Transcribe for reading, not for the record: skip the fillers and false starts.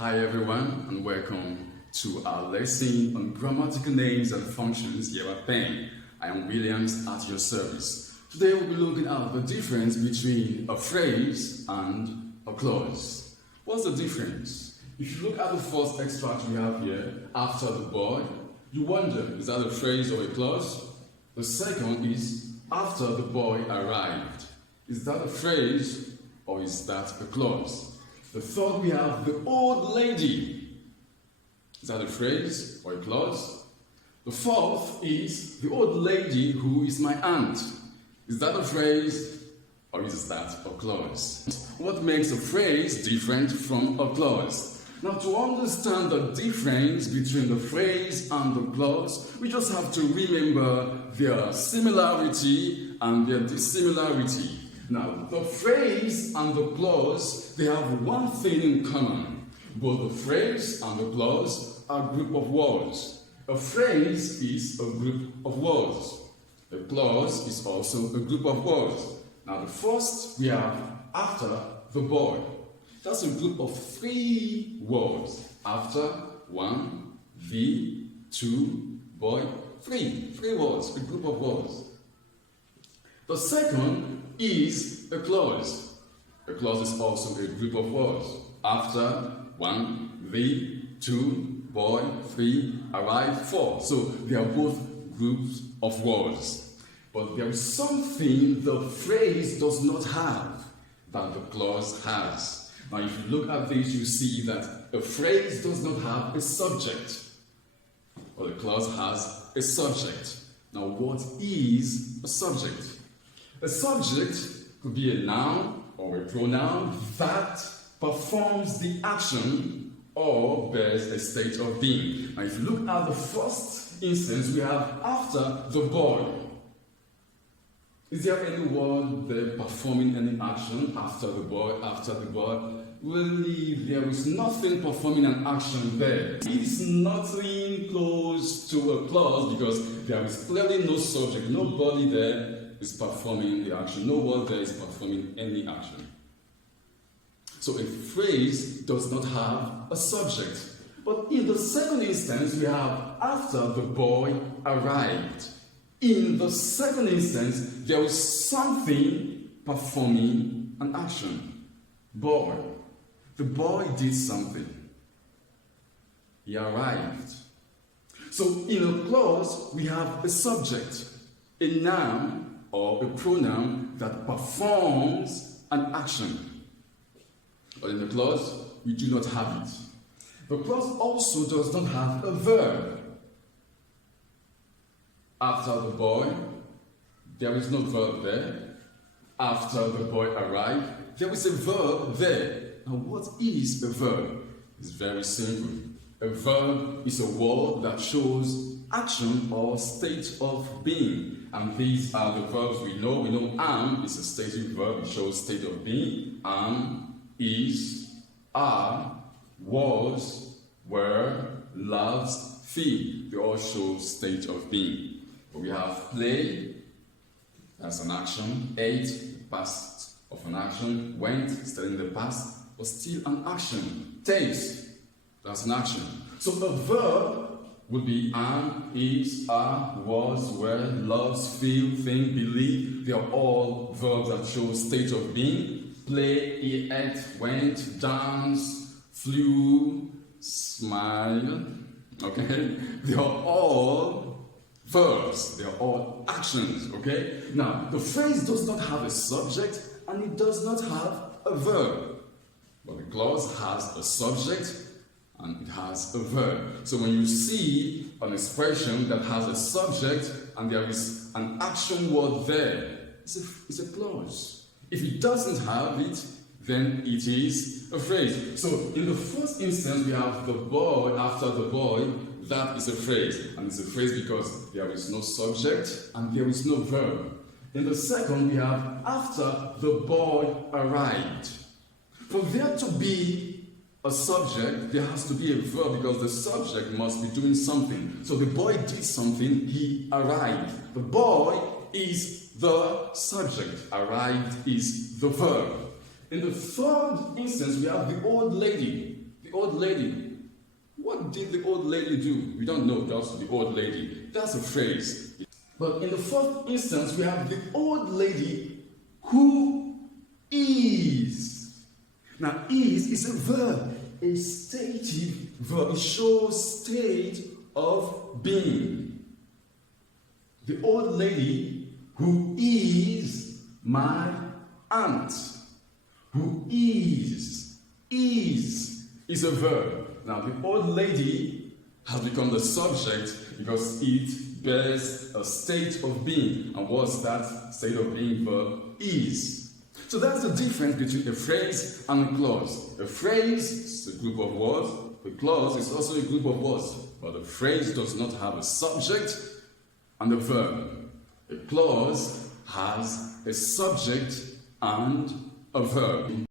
Hi everyone, and welcome to our lesson on grammatical names and functions here at PEN. I am Williams at your service. Today we'll be looking at the difference between a phrase and a clause. What's the difference? If you look at the first extract we have here, after the boy, you wonder, is that a phrase or a clause? The second is, after the boy arrived. Is that a phrase or is that a clause? The third we have the old lady. Is that a phrase or a clause? The fourth is the old lady who is my aunt. Is that a phrase or is that a clause? What makes a phrase different from a clause? Now, to understand the difference between the phrase and the clause, we just have to remember their similarity and their dissimilarity. Now, the phrase and the clause, they have one thing in common. Both the phrase and the clause are a group of words. A phrase is a group of words. A clause is also a group of words. Now, the first we have after the boy. That's a group of 3 words. After, 1, the, 2, boy, 3. 3 words, a group of words. The second is a clause. A clause is also a group of words. After, 1, the, 2, boy, 3, arrive, 4. So they are both groups of words. But there is something the phrase does not have that the clause has. Now if you look at this, you see that a phrase does not have a subject, but the clause has a subject. Now what is a subject? A subject could be a noun or a pronoun that performs the action or bears a state of being. Now if you look at the first instance, we have after the boy. Is there any word there performing any action after the boy, after the boy? Really, there is nothing performing an action there. It is nothing close to a clause because there is clearly no subject, nobody there is performing the action. No word there is performing any action. So a phrase does not have a subject. But in the second instance, we have after the boy arrived. In the second instance, there is something performing an action. Boy. The boy did something. He arrived. So in a clause, we have a subject, a noun or a pronoun that performs an action. But in the clause, we do not have it. The clause also does not have a verb. After the boy, there is no verb there. After the boy arrived, there is a verb there. Now, what is a verb? It's very simple. A verb is a word that shows action or state of being. And these are the verbs we know. We know am is a stative verb. It shows state of being. Am, is, are, was, were, loves, feel. They all show state of being. We have play, that's an action. Ate, past of an action. Went, still in the past, but still an action. Taste, that's an action. So a verb would be am, is, are, was, were, loves, feel, think, believe. They are all verbs that show state of being. Play, ate, went, dance, flew, smile. Okay? They are all verbs. They are all actions. Okay? Now, the phrase does not have a subject and it does not have a verb. But the clause has a subject and it has a verb. So when you see an expression that has a subject and there is an action word there, it's a clause. If it doesn't have it, then it is a phrase. So in the first instance, we have the boy after the boy. That is a phrase. And it's a phrase because there is no subject and there is no verb. In the second, we have after the boy arrived. For there to be a subject, there has to be a verb because the subject must be doing something. So the boy did something, he arrived. The boy is the subject. Arrived is the verb. In the third instance, we have the old lady. The The old lady. What did the old lady do? We don't know, just the old lady. That's a phrase. But in the fourth instance, we have the old lady who is. Now, is a verb, a stative verb. It shows state of being. The old lady who is my aunt. Who is a verb. Now, the old lady has become the subject because it bears a state of being. And what's that state of being verb? Is. So that's the difference between a phrase and a clause. A phrase is a group of words. A clause is also a group of words. But a phrase does not have a subject and a verb. A clause has a subject and a verb.